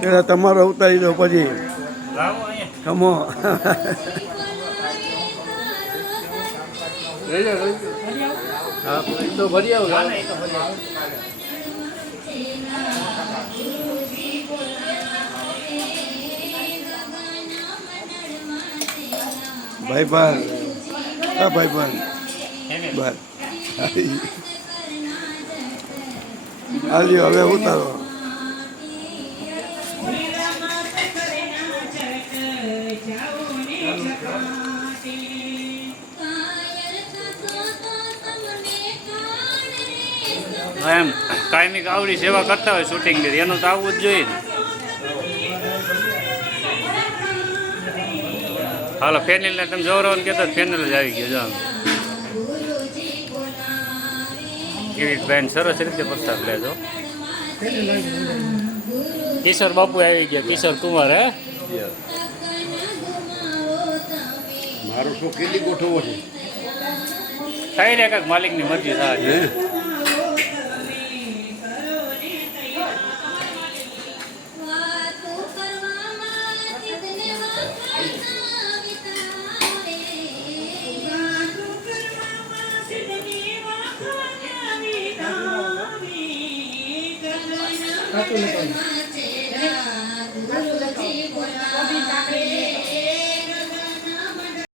પેલા તમારો ઉતારી દો પછી ખમો તો ભરી આવું ભાઈ ભાઈ હા ભાઈ ભાઈ બસ હાલ્યો હવે ઉતારો એમ કાયમી આવડી સેવા કરતા હોય શૂટિંગ કરી એનું તો આવવું જ જોઈએ ને. હાલો ફેનિલને તમે જવરાવને કહેતો ફેનિલ જ આવી ગયો જો કેવી બેન સરસ રીતે પ્રસાદ લેજો. કિશોર બાપુ આવી ગયા કિશોર કુમાર હે મારો શો કેટલી ગોઠવો છે થઈ રે કાંઈક માલિકની મરજી થાય Satu nih.